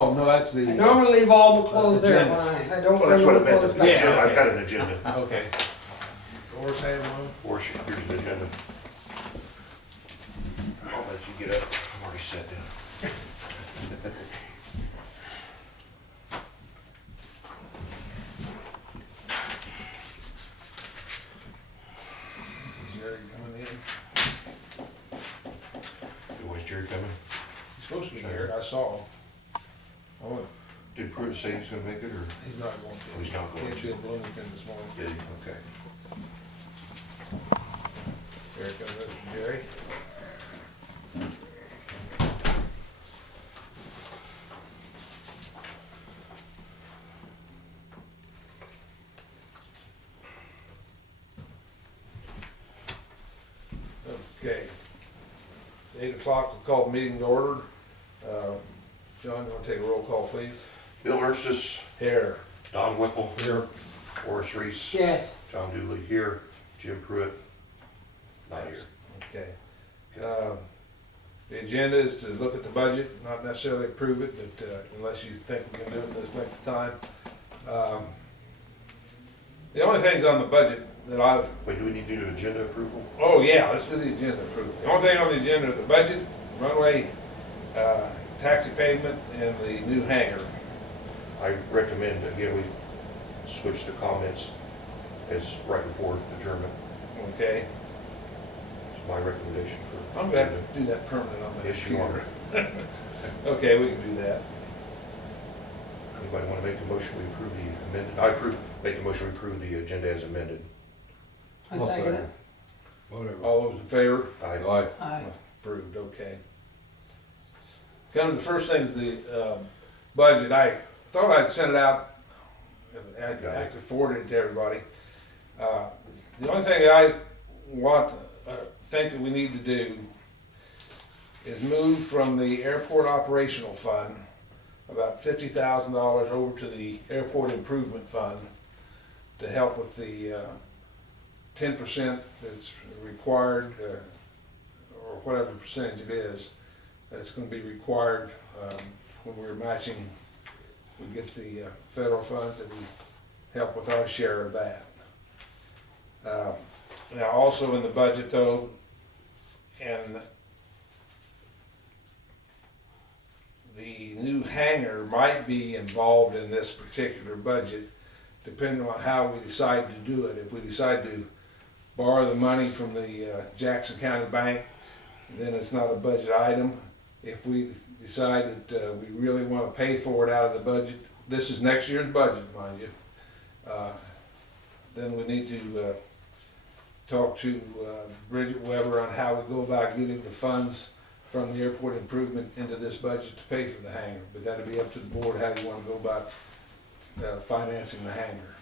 Oh, no, that's I the. normally leave all the clothes there agenda. when I don't Well, bring that's what the I meant, clothes the back. Yeah. agenda, I've got an agenda, Okay. Doris had one? or here's the agenda. I'll let you get up, I'm already sat down. Jerry coming in? Was Jerry coming? He's supposed to be here, I saw him. I went, Did Pruitt say he's gonna make it, or? he's not going to. Oh, he's not going He to. had been Bloomington this morning. Did he? Okay. Here comes Mr. Jerry. Okay. It's 8 o'clock, we'll call the meeting to order. John, you wanna take a roll call, please? Bill Erstis, Here. Don Whipple. Here. Horace Reese. Yes, John Dooley here, Jim Pruitt, not here. Okay. The agenda is to look at the budget, not necessarily approve it, but unless you think we can do it in this length of time. The only things on the budget that I've, Wait, do we need to do agenda approval? oh yeah, let's do the agenda approval. The only thing on the agenda is the budget, runway, taxi pavement, and the new hangar. I recommend, again, we switch the comments as right before adjournment. Okay? It's my recommendation for I'm gonna agenda. do that permanent on the Yes, you computer. are. Okay, we can do that. Anybody want to make a motion we approve the amended, make a motion we approve the agenda as amended. I second it. Whatever. All those in favor? Aye. Aye. Approved, okay. Kind of the first thing is the budget. I thought I'd send it out, and actually forwarded it to everybody. The only thing I think that we need to do is move from the airport operational fund about $50,000 over to the airport improvement fund to help with the 10% that's required, or whatever percentage it is, that's gonna be required when we're matching, we get the federal funds that we help with our share of that. Now also in the budget though, and the new hangar might be involved in this particular budget, depending on how we decide to do it. If we decide to borrow the money from the Jackson County Bank, then it's not a budget item. If we decide that we really want to pay for it out of the budget, this is next year's budget, mind you, then we need to talk to Bridget Weber on how we go about getting the funds from the airport improvement into this budget to pay for the hangar. But that'll be up to the board how you want to go about financing the hangar.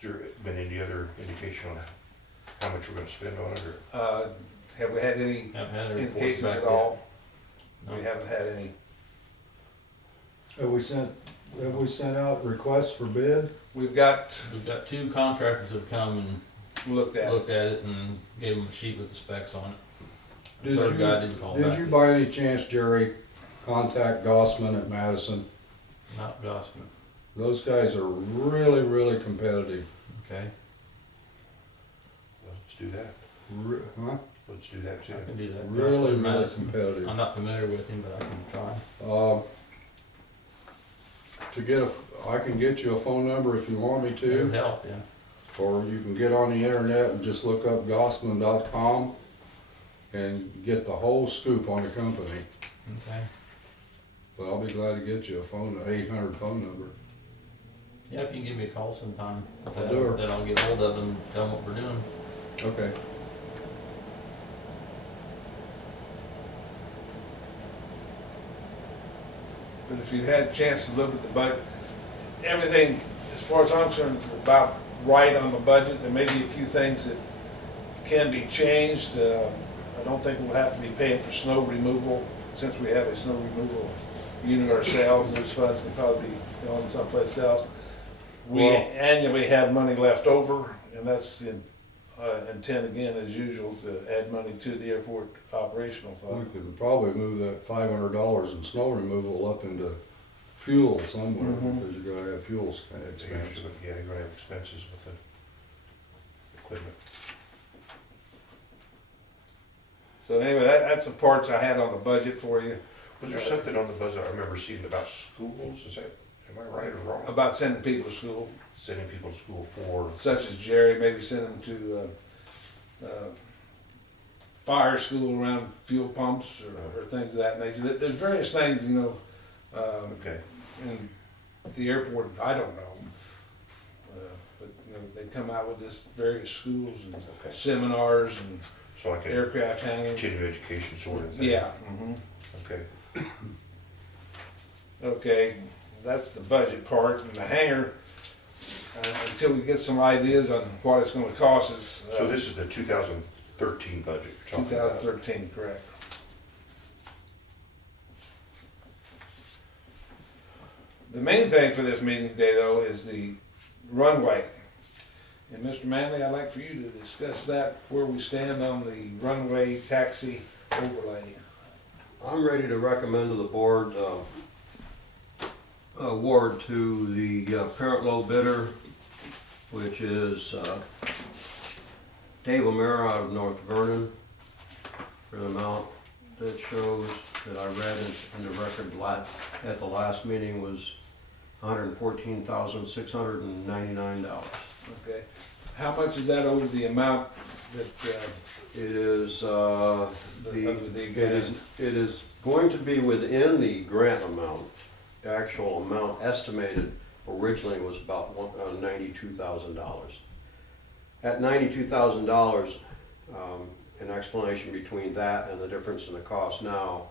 Has there been any other indication on how much we're gonna spend on it, or? Have we had any Haven't had a report indications back at yet. all? No. We haven't had any. Have we sent out requests for bid? We've got We've got two contractors that have come and looked at it. looked at it and gave them a sheet with the specs on it. Did Third you- guy didn't call Did back. you by any chance, Jerry, contact Gossman at Madison? Not Gossman, Those guys are really, really competitive. okay? Let's do that. Huh? Let's do that too. I can do that. Really, Gossman, really Madison. competitive. I'm not familiar with him, but I can try. I can get you a phone number if you want me It would to, help, yeah. or you can get on the internet and just look up gossman.com and get the whole scoop on the company. Okay. But I'll be glad to get you an 800 phone number. Yeah, if you can give me a call sometime, I'll do her. then I'll get hold of them and tell them what we're doing. Okay. But if you've had a chance to look at the budget, everything, as far as I'm concerned, is about right on the budget. There may be a few things that can be changed. I don't think we'll have to be paying for snow removal, since we have a snow removal unit ourselves. Those funds can probably be going someplace else. We Well- annually have money left over, and that's in and 10 again, as usual, to add money to the airport operational We fund. could probably move that $500 in snow removal up into fuel somewhere, Mhm. because you're gonna have fuel expense. Yeah, you're gonna have expenses with the equipment. So anyway, that's the parts I had on the budget for you, Was there something on the budget I remember seeing about schools? Is that, am I right or wrong? about sending people to school, Sending people to school for, such as Jerry, maybe send them to fire school around fuel pumps or things of that nature. There's various things, you know, okay, in the airport, I don't know. But, you know, they come out with this various schools and Okay. seminars and so like a aircraft hanging. continuing education sort of thing? Yeah, mhm. Okay, Okay, that's the budget part, and the hangar, until we get some ideas on what it's gonna cost us. so this is the 2013 budget you're talking about? 2013, correct. The main thing for this meeting today, though, is the runway. And Mr. Manley, I'd like for you to discuss that, where we stand on the runway taxi overlay. I'm ready to recommend to the board award to the parent low bidder, which is Dave O'Meara out of North Vernon, for an amount that shows, that I read in the record at the last meeting, was $114,699. Okay, how much is that over the amount that, It is, Of the it is going to be within the grant amount. The actual amount estimated originally was about $92,000. At $92,000, an explanation between that and the difference in the cost now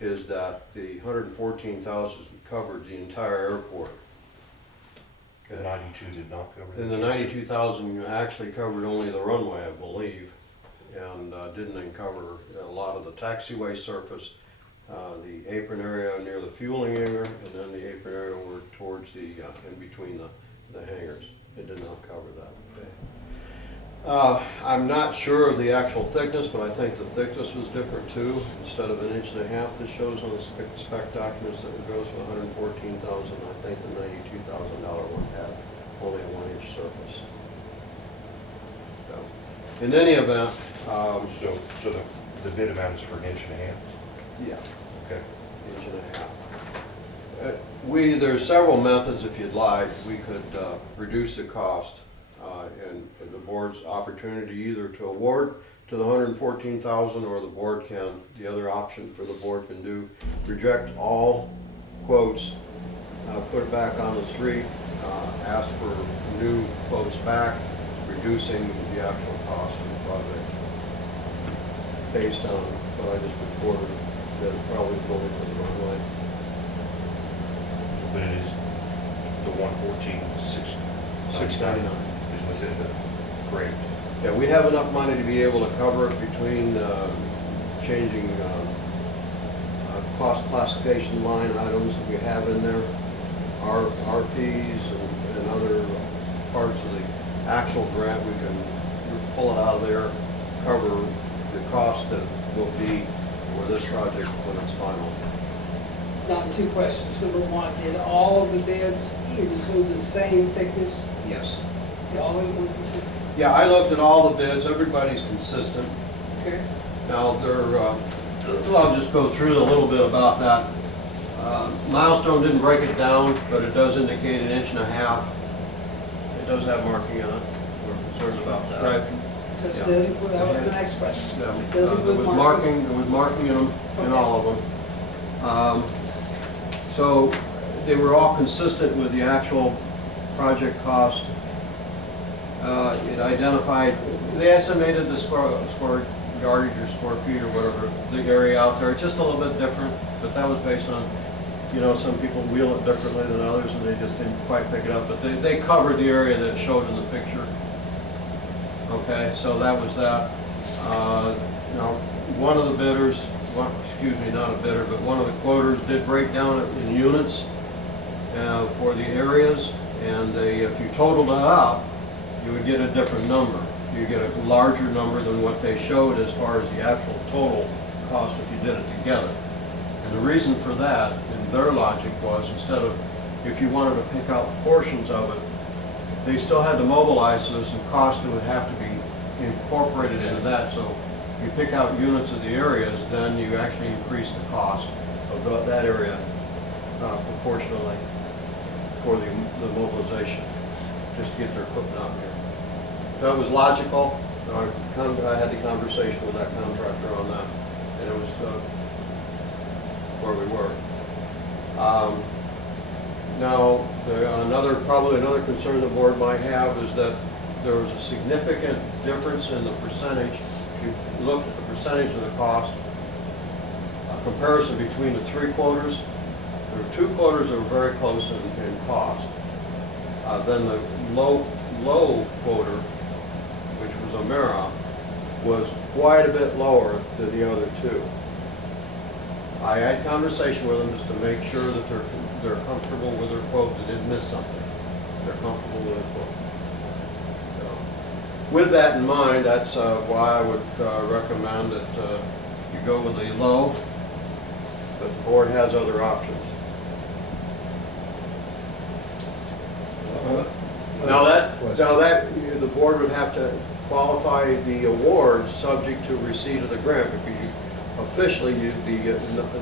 is that the $114,000 covered the entire airport. The 92 did not cover that? And the $92,000 actually covered only the runway, I believe, and didn't cover a lot of the taxiway surface, the apron area near the fueling hangar, and then the apron area were towards the, in between the hangars. It did not cover that. I'm not sure of the actual thickness, but I think the thickness was different too. Instead of 1.5 inches that shows on the spec documents that it goes for $114,000, I think the $92,000 one had only a 1-inch surface. So, in any event, So the bid amount is for 1.5 inches? yeah, Okay. 1.5 inches. There's several methods, if you'd like. We could reduce the cost, and the board's opportunity either to award to the $114,000, or the board can, the other option for the board can do, reject all quotes, put it back on the street, ask for new quotes back, reducing the actual cost of the project based on what I just reported, that it probably fully for the runway. So, but it is the 114,699 is within the grant. Yeah, we have enough money to be able to cover it between changing cost classification line items that we have in there, our fees and other parts of the actual grant. We can pull it out of there, cover the cost that will be for this project when it's final. Now, 2 questions. Number 1, did all of the bids include the same thickness? Yes. They all include the same? Yeah, I looked at all the bids. Everybody's consistent. Okay. Now, I'll just go through a little bit about that. Milestone didn't break it down, but it does indicate 1.5 inches. It does have marking on it. We're concerned about that. striping? Does Yeah. it include, that was the next question. Yeah, Does it there include was marking? marking in them, in Okay. all of them. So they were all consistent with the actual project cost. It identified, they estimated the square yardage or square feet or whatever, the area out there, just a little bit different, but that was based on, you know, some people wheel it differently than others and they just didn't quite pick it up, but they covered the area that it showed in the picture. Okay, so that was that. Now, one of the bidders, excuse me, not a bidder, but one of the quoters did break down it in units for the areas, and if you totaled it up, you would get a different number. you get a larger number than what they showed as far as the actual total cost if you did it together. And the reason for that, in their logic, was instead of, if you wanted to pick out portions of it, they still had to mobilize, so there's some cost that would have to be incorporated into that. So you pick out units of the areas, then you actually increase the cost of that area proportionally for the mobilization, just to get their equipment out there. That was logical. I had the conversation with that contractor on that, and it was where we were. Now, probably another concern the board might have is that there was a significant difference in the percentage. If you looked at the percentage of the cost, a comparison between the three quoters, there were two quoters that were very close in cost. Then the low quoter, which was Amera, was quite a bit lower than the other two. I had conversation with them just to make sure that they're comfortable with their quote, they didn't miss something. They're comfortable with their quote. So, with that in mind, that's why I would recommend that you go with the low, but the board has other options. Now that the board would have to qualify the award subject to receipt of the grant, because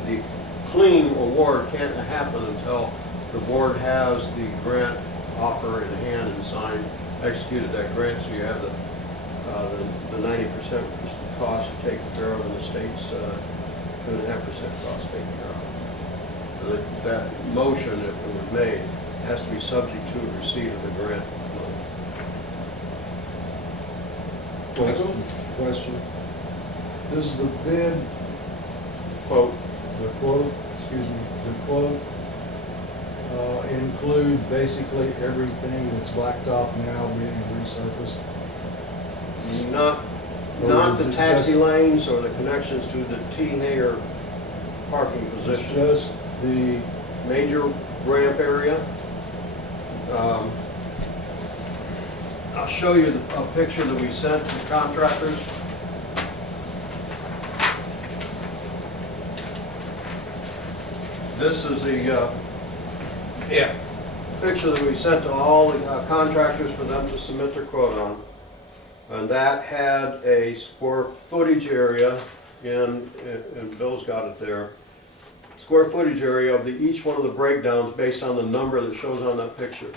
the clean award can't happen until the board has the grant offer in hand and signed, executed that grant, so you have the 90% cost taken care of and the state's 2.5% cost taken care of. That motion, if it was made, has to be subject to receipt of the grant. Question. Does the bid, Quote, the quote include basically everything that's blacktop now being resurfaced? not the taxi lanes or the connections to the Hangar parking It's position. just the, Major ramp area. I'll show you a picture that we sent to contractors. This is the picture that we sent to all the contractors for them to submit their quote on. And that had a square footage area and Bill's got it there. Square footage area of each one of the breakdowns based on the number that shows on that picture.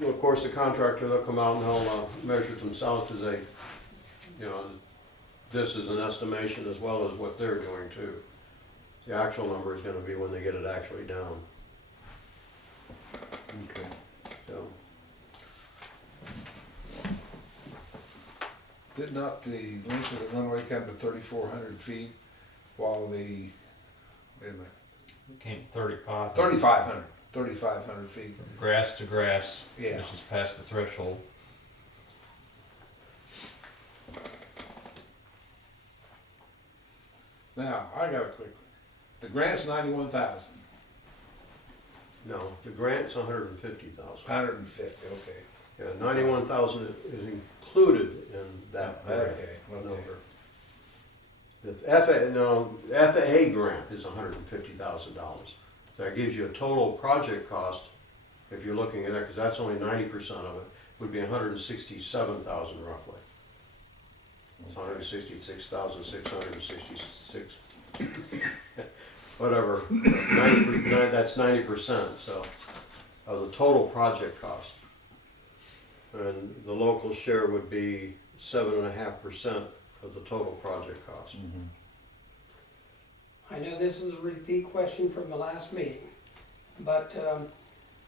Well, of course, the contractor, they'll come out and they'll measure it themselves because this is an estimation as well as what they're doing too. The actual number is going to be when they get it actually down. okay. So, Did not the length of the runway come to 3,400 feet while the, wait a minute, It came 35. 3,500 feet. Grass to grass. Yeah. This is past the threshold. Now, I got a quick one. The grant's 91,000. no, the grant's 150,000. 150, okay. Yeah, 91,000 is included in that grant Okay. number. The FAA grant is $150,000. That gives you a total project cost, if you're looking at it, because that's only 90% of it, would be $167,000 roughly. It's 166,666, whatever. That's 90%, so, of the total project cost. And the local share would be 7.5% of the total project cost. I know this is a repeat question from the last meeting, but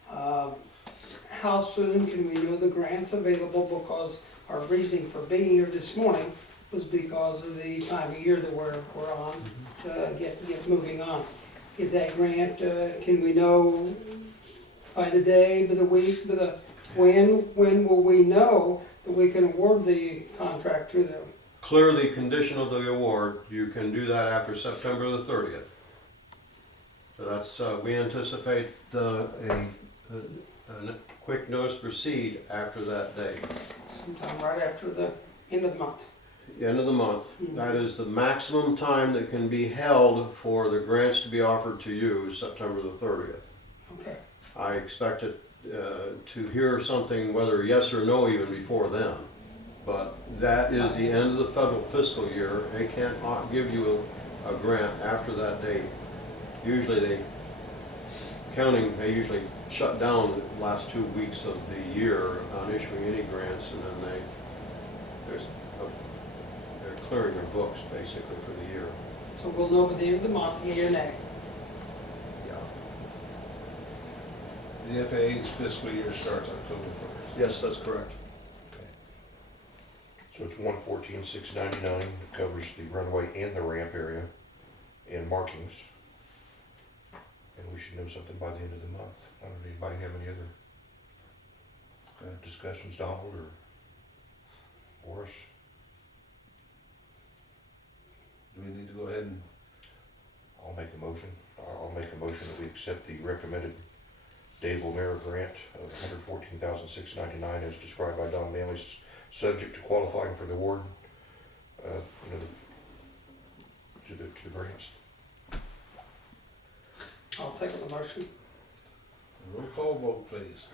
how soon can we know the grant's available? Because our reasoning for being here this morning was because of the time of year that we're on to get moving on. Is that grant, can we know by the day, by the week, by the when will we know that we can award the contract to them? Clearly condition of the award, you can do that after September the 30th. So that's, we anticipate a quick notice to proceed after that date. Sometime right after the end of the month. End of the month. That is the maximum time that can be held for the grants to be offered to you, September the 30th. Okay. I expect it to hear something, whether yes or no, even before then. But that is the end of the federal fiscal year. They can't give you a grant after that date. Usually they usually shut down the last 2 weeks of the year on issuing any grants, and then they're clearing their books basically for the year. So we'll know by the end of the month, yea or nay. Yeah. The FAA's fiscal year starts October 1st. Yes, that's correct. So it's 114,699. It covers the runway and the ramp area and markings. And we should know something by the end of the month. I don't know, anybody have any other discussions, Donald or Boris? Do we need to go ahead and, I'll make a motion. I'll make a motion that we accept the recommended Dave O'Meara grant of $114,699 as described by Don Manley, subject to qualifying for the award, to the grants. I'll second the motion. roll call vote, please?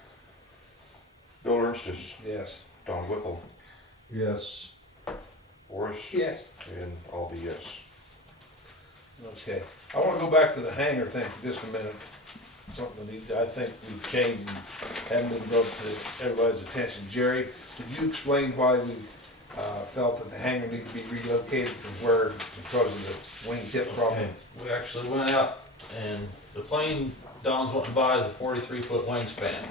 Bill Ernst, Yes. Don Whipple, Yes. Boris, Yes. and I'll be yes. Okay, I wanna go back to the hangar thing for just a minute. Something that I think we've changed and hadn't been brought to everybody's attention. Jerry, did you explain why we felt that the hangar needed to be relocated from where, because of the wing tip problem? Okay, we actually went out and the plane Don's wanting to buy is a 43-foot wingspan.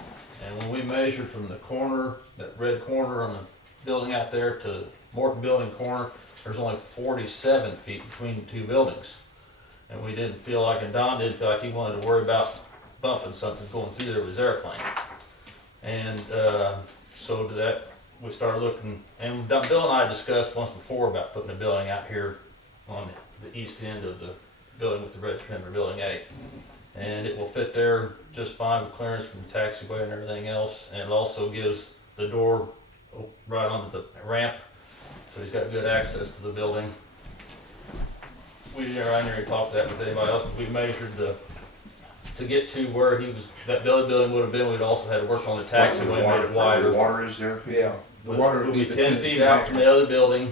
And when we measured from the corner, that red corner on the building out there to Morton Building corner, there's only 47 feet between the two buildings. And we didn't feel like, and Don didn't feel like he wanted to worry about bumping something going through there with his airplane. And so to that, we started looking, and Bill and I discussed once before about putting a building out here on the east end of the building with the red trim, or building A. And it will fit there just fine with clearance from the taxiway and everything else. And it also gives the door right onto the ramp, so he's got good access to the building. We didn't I never talked that with anybody else, but we measured to get to where that building would have been, we'd also had to work on the taxiway and made it wider. The water is there? Yeah, the water It'll be 10 feet out from the other building.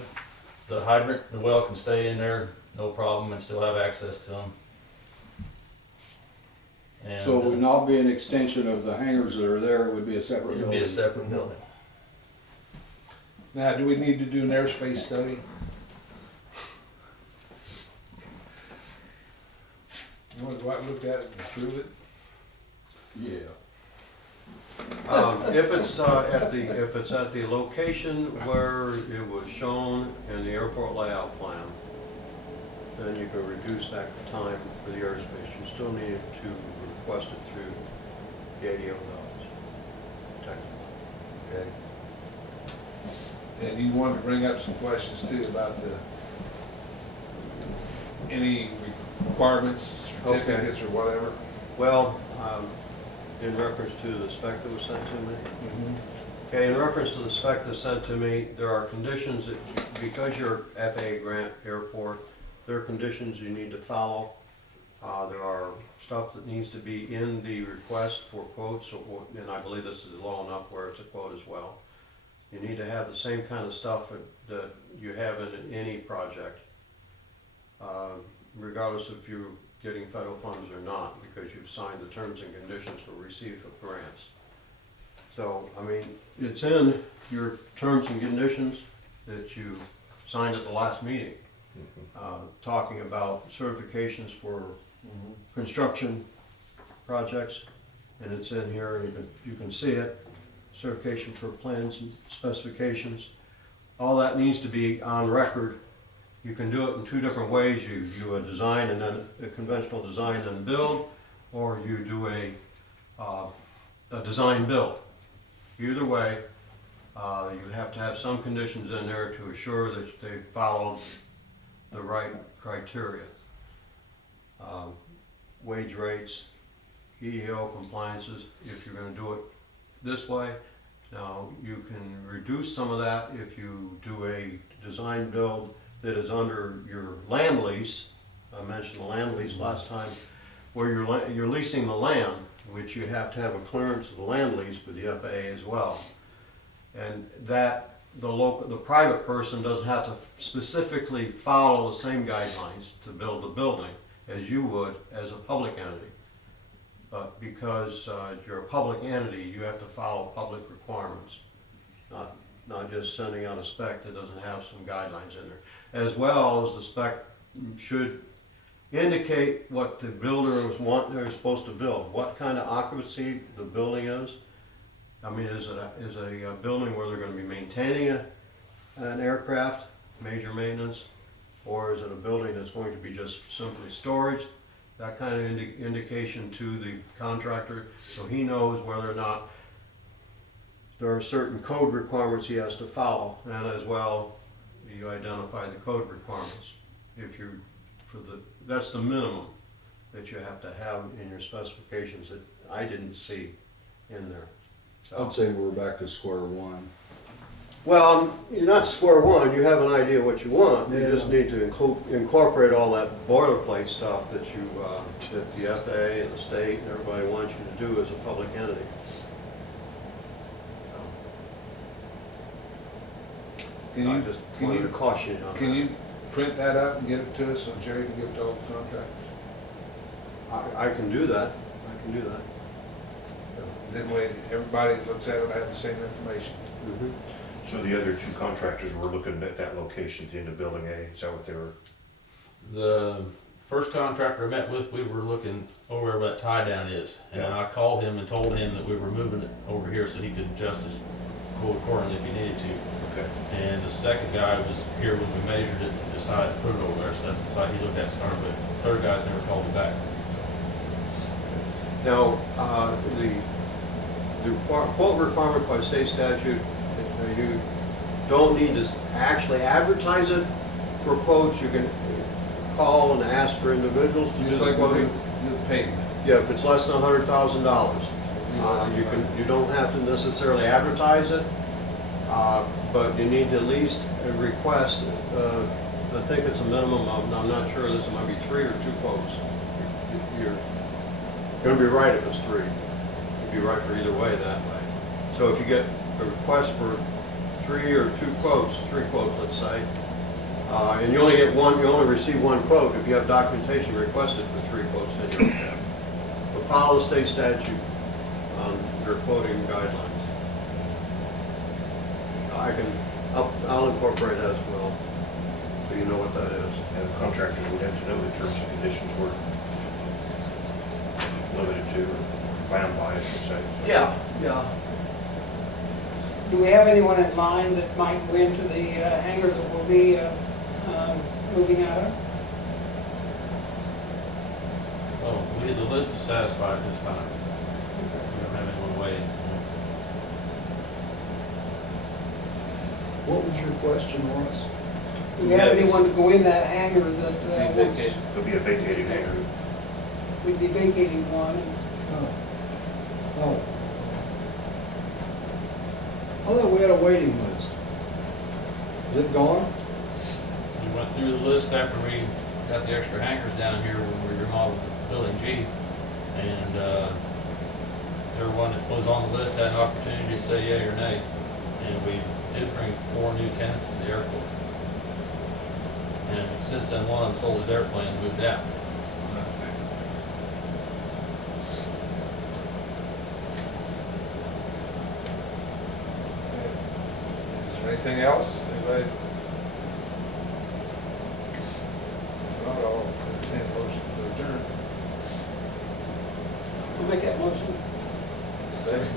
The hydrant, the well can stay in there, no problem, and still have access to them. And So it would not be an extension of the hangars that are there, it would be a separate it would building? be a separate building. Now, do we need to do an airspace study? You want to go out and look at it and approve it? Yeah. If it's at the location where it was shown in the airport layout plan, then you can reduce that time for the airspace. You still need to request it through the ADO dollars. Okay. And you wanted to bring up some questions too about any requirements, certificates or whatever? Well, in reference to the spec that was sent to me. Okay, in reference to the spec that's sent to me, there are conditions that, because you're FAA grant airport, there are conditions you need to follow. There are stuff that needs to be in the request for quotes, and I believe this is low enough where it's a quote as well. You need to have the same kind of stuff that you have in any project, regardless if you're getting federal funds or not, because you've signed the terms and conditions for receipt of grants. So, I mean, it's in your terms and conditions that you signed at the last meeting, talking about certifications for construction projects, and it's in here, and you can see it, certification for plans and specifications. All that needs to be on record. You can do it in two different ways. You do a design and then a conventional design and build, or you do a design build. Either way, you have to have some conditions in there to assure that they followed the right criteria. Wage rates, EEO compliances, if you're going to do it this way. Now, you can reduce some of that if you do a design build that is under your land lease. I mentioned the land lease last time, where you're leasing the land, which you have to have a clearance of the land lease with the FAA as well. And that, the private person doesn't have to specifically follow the same guidelines to build the building as you would as a public entity. But because you're a public entity, you have to follow public requirements, not just sending out a spec that doesn't have some guidelines in there. As well as the spec should indicate what the builder they're supposed to build, what kind of occupancy the building is. I mean, is it a building where they're going to be maintaining an aircraft, major maintenance, or is it a building that's going to be just simply storage? That kind of indication to the contractor, so he knows whether or not there are certain code requirements he has to follow, and as well, you identify the code requirements. That's the minimum that you have to have in your specifications that I didn't see in there. So, I'd say we're back to square one. well, you're not square one, you have an idea what you want, you Yeah. just need to incorporate all that boilerplate stuff that that the FAA and the state and everybody wants you to do as a public entity. I just wanted to caution you on that. Can you print that up and get it to us so Jerry can give it to all the contractors? I can do that, Then way everybody that looks at it will have the same information. Mhm. So the other two contractors were looking at that location at the end of Building A, is that what they were? The first contractor I met with, we were looking over where that tie down is. And I called him and told him that we were moving it over here so he could adjust his quote accordingly if he needed to. Okay. And the second guy was here when we measured it and decided to put it over there, so that's the site he looked at to start with. Third guy's never called me back. Now, the quote requirement by state statute, you don't need to actually advertise it for quotes. You can call and ask for individuals to do Just the like we do quoting. with pavement. Yeah, if it's less than $100,000, you don't have to necessarily advertise it, but you need to at least request. I think it's a minimum of, I'm not sure, this might be 3 or 2 quotes. You're going to be right if it's 3. You'd be right for either way that way. So if you get a request for 3 or 2 quotes, 3 quotes, let's say, and you only get one, you only receive 1 quote. If you have documentation requested for 3 quotes, then you're okay. But follow the state statute on your quoting guidelines. I'll incorporate that as well, so you know what that is. And the contractors would have to know the terms and conditions were limited to, or bound by, I should say. Yeah. Do we have anyone in line that might go into the hangar that we'll be moving out of? Oh, the list is satisfied just fine. We don't have anyone waiting. What was your question, Morris? Do we have anyone to go in that hangar that Be wants, vacated. There'll be a vacated hangar. we'd be vacating one? Oh. I thought we had a waiting list. Is it gone? We went through the list after we got the extra hangars down here when we remodeled Building G. And everyone that was on the list had an opportunity to say yea or nay. And we did bring 4 new tenants to the airport. And since then, one of them sold his airplane and moved out. Is there anything else? Anybody? Not all. Entertain a motion to adjourn. I'll make that motion. Second.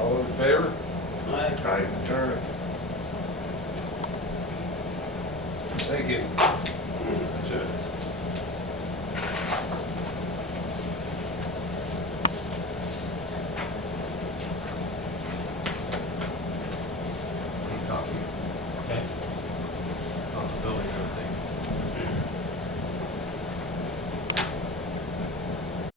All in favor? Aye. Aye. Adjourn. Thank you.